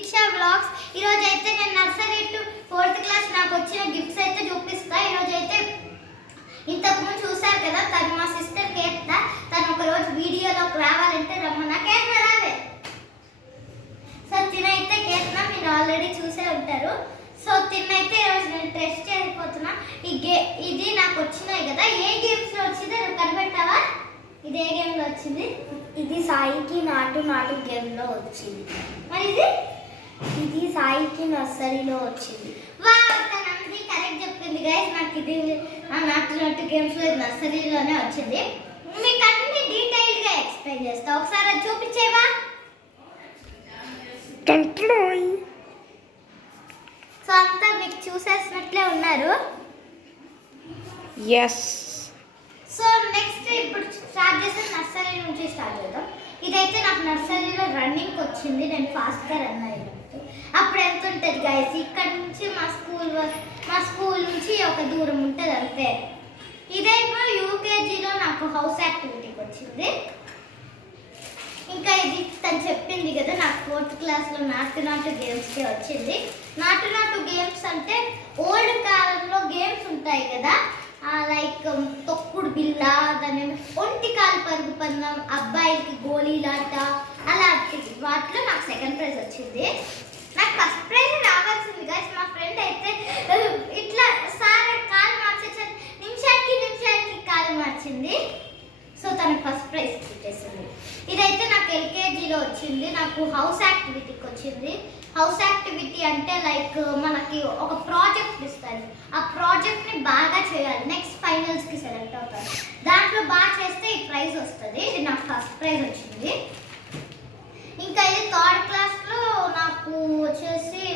దీక్షా vlogs. ఈరోజు అయితే నేను నర్సరీ టు 4th క్లాస్ నాకు వచ్చిన గిఫ్ట్స్ అయితే చూపిస్తా. ఈరోజు అయితే ఇంతకుముందు చూసారు కదా, తను మా సిస్టర్ కేత. తను ఒకరోజు వీడియోలోకి రావాలంటే రమ్మన్నా కేతన రావే. సో తినైతే కేతన మీరు ఆల్రెడీ చూసే ఉంటారు. సో తిన్నైతే ఈరోజు నేను టెస్ట్ చేయకపోతున్నా. ఇది నాకు వచ్చినాయి కదా, ఏ గేమ్స్లో వచ్చిందో నువ్వు కనిపెట్టావా? ఇది ఏ గేమ్లో వచ్చింది? ఇది సాయికి నాటు నాటు గేమ్లో వచ్చింది. మరి ఇది సాయికి నర్సరీలో వచ్చింది. తనంది కరెక్ట్ చెప్పింది గైస్. నాకు ఇది నాటు నాటు గేమ్స్లో నర్సరీలోనే వచ్చింది. మీకు అన్ని డీటెయిల్గా ఎక్స్ప్లెయిన్ చేస్తా. ఒకసారి అది చూపించేవా? సో అంతా మీకు చూసేసినట్లే ఉన్నారు. ఎస్. సో నెక్స్ట్ ఇప్పుడు స్టార్ట్ చేస్తే నర్సరీ నుంచి స్టార్ట్ చేద్దాం. ఇదైతే నాకు నర్సరీలో రన్నింగ్ వచ్చింది. నేను ఫాస్ట్గా రన్ అయ్యాను. అప్పుడు ఎంత ఉంటుంది గైస్, ఇక్కడ నుంచి మా స్కూల్ నుంచి ఒక దూరం ఉంటుంది అంతే. ఇదేమో యూకేజీలో నాకు హౌస్ యాక్టివిటీకి వచ్చింది. ఇంకా ఇది తను చెప్పింది కదా, నాకు 4th క్లాస్లో నాటు నాటు గేమ్స్కే వచ్చింది. నాటు నాటు గేమ్స్ అంటే ఓల్డ్ కాలంలో గేమ్స్ ఉంటాయి కదా, లైక్ తొక్కుడు బిల్ల, దాని ఒంటికాలు పరుగు పందెం, అబ్బాయిలకి గోళీలాట, అలాంటి వాటిలో నాకు సెకండ్ ప్రైజ్ వచ్చింది. నాకు ఫస్ట్ ప్రైజ్ రావాల్సింది గైస్. మా ఫ్రెండ్ అయితే ఇట్లా సార్ కాలు మార్చేసారు, నిమిషానికి కాలు మార్చింది. సో తనకు ఫస్ట్ ప్రైజ్ ఇచ్చేసింది. ఇదైతే నాకు ఎల్కేజీలో వచ్చింది. నాకు హౌస్ యాక్టివిటీకి వచ్చింది. హౌస్ యాక్టివిటీ అంటే లైక్ మనకి ఒక ప్రాజెక్ట్ ఇస్తారు. ఆ ప్రాజెక్ట్ని బాగా చేయాలి, నెక్స్ట్ ఫైనల్స్కి సెలెక్ట్ అవుతారు. దాంట్లో బాగా చేస్తే ఈ ప్రైజ్ వస్తుంది. ఇది నాకు ఫస్ట్ ప్రైజ్ వచ్చింది. ఇంకా ఇది 3rd క్లాస్లో నాకు వచ్చేసి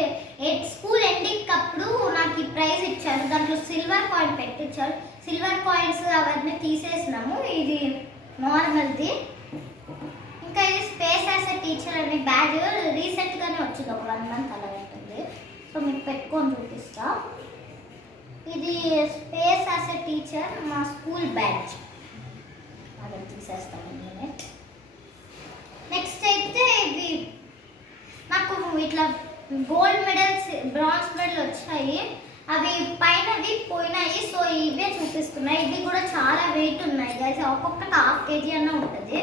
స్కూల్ ఎండింగ్ అప్పుడు నాకు ఈ ప్రైజ్ ఇచ్చారు. దాంట్లో సిల్వర్ కాయిన్ పెట్టించారు. సిల్వర్ కాయిన్స్ అవన్నీ తీసేసినాము. ఇది నార్మల్ది. ఇంకా ఇది స్పేస్ యాజ్ ఎ టీచర్ అనే బ్యాగ్ రీసెంట్గానే వచ్చింది, ఒక 1 month అలా ఉంటుంది. సో మీకు పెట్టుకొని చూపిస్తా. ఇది స్పేస్ యాజ్ ఎ టీచర్ మా స్కూల్ బ్యాడ్జ్. అది తీసేస్తాను నేనే. నెక్స్ట్ అయితే ఇది నాకు ఇట్లా గోల్డ్ మెడల్స్, బ్రాంజ్ మెడల్ వచ్చాయి. అవి పైనవి పోయినాయి. సో ఇవే చూపిస్తున్నాయి. ఇవి కూడా చాలా వెయిట్ ఉన్నాయి గైస్. ఒక్కొక్కటి 1/2 kg అన్న ఉంటుంది.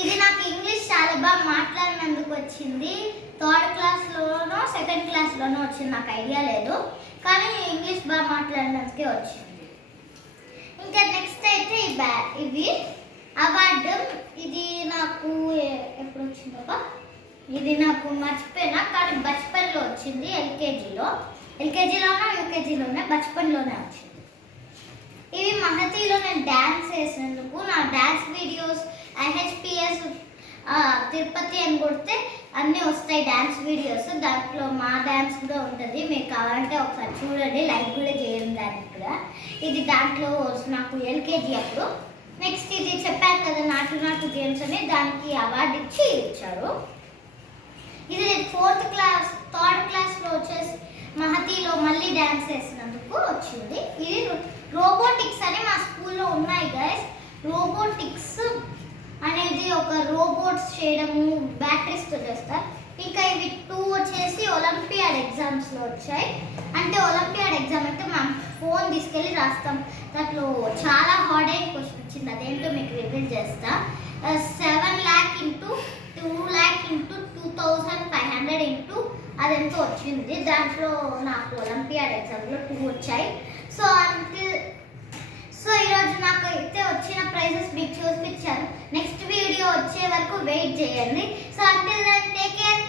ఇది నాకు ఇంగ్లీష్ చాలా బాగా మాట్లాడినందుకు వచ్చింది. 3rd క్లాస్లోనో 2nd క్లాస్లోనో వచ్చింది, నాకు ఐడియా లేదు. కానీ ఇంగ్లీష్ బాగా మాట్లాడినందుకే వచ్చింది. ఇంకా నెక్స్ట్ అయితే ఇవి అవార్డు. ఇది నాకు ఎప్పుడు వచ్చిందో, ఇది నాకు మర్చిపోయినా, కానీ బచ్పన్లో వచ్చింది. ఎల్కేజీలోనో యూకేజీలోనే బచ్పన్లోనే వచ్చింది. ఇవి మహతిలో నేను డ్యాన్స్ వేసినందుకు. నా డ్యాన్స్ వీడియోస్ IHPS తిరుపతి అని కొడితే అన్నీ వస్తాయి డ్యాన్స్ వీడియోస్. దాంట్లో మా డ్యాన్స్ కూడా ఉంటుంది. మీకు కావాలంటే ఒకసారి చూడండి, లైక్ కూడా చేయండి దానికి కూడా. ఇది దాంట్లో నాకు ఎల్కేజీ అప్పుడు. నెక్స్ట్ ఇది చెప్పాను కదా నాటు నాటు గేమ్స్ అని, దానికి అవార్డు ఇచ్చారు. ఇది 4th క్లాస్ 3rd క్లాస్లో వచ్చేసి మహతిలో మళ్ళీ డ్యాన్స్ వేసినందుకు వచ్చింది. ఇది రోబోటిక్స్ అని మా స్కూల్లో ఉన్నాయి గైస్. రోబోటిక్స్ అనేది ఒక రోబోట్స్ చేయడము, బ్యాటరీస్తో చేస్తారు. ఇంకా ఇవి 2 వచ్చేసి ఒలింపియాడ్ ఎగ్జామ్స్లో వచ్చాయి. అంటే ఒలింపియాడ్ ఎగ్జామ్ అంటే మనం ఫోన్ తీసుకెళ్ళి రాస్తాం. దాంట్లో చాలా హార్డ్ అయిన క్వశ్చన్ వచ్చింది. అదేంటో మీకు రివీల్ చేస్తా. 7 lakh into 2 lakh into 2500 into అదెంతో వచ్చింది. దాంట్లో నాకు ఒలింపియాడ్ ఎగ్జామ్లో 2 వచ్చాయి. సో ఈరోజు నాకు అయితే వచ్చిన ప్రైజెస్ మీకు చూపించాను. నెక్స్ట్ వీడియో వచ్చే వరకు వెయిట్ చేయండి. So until then take care.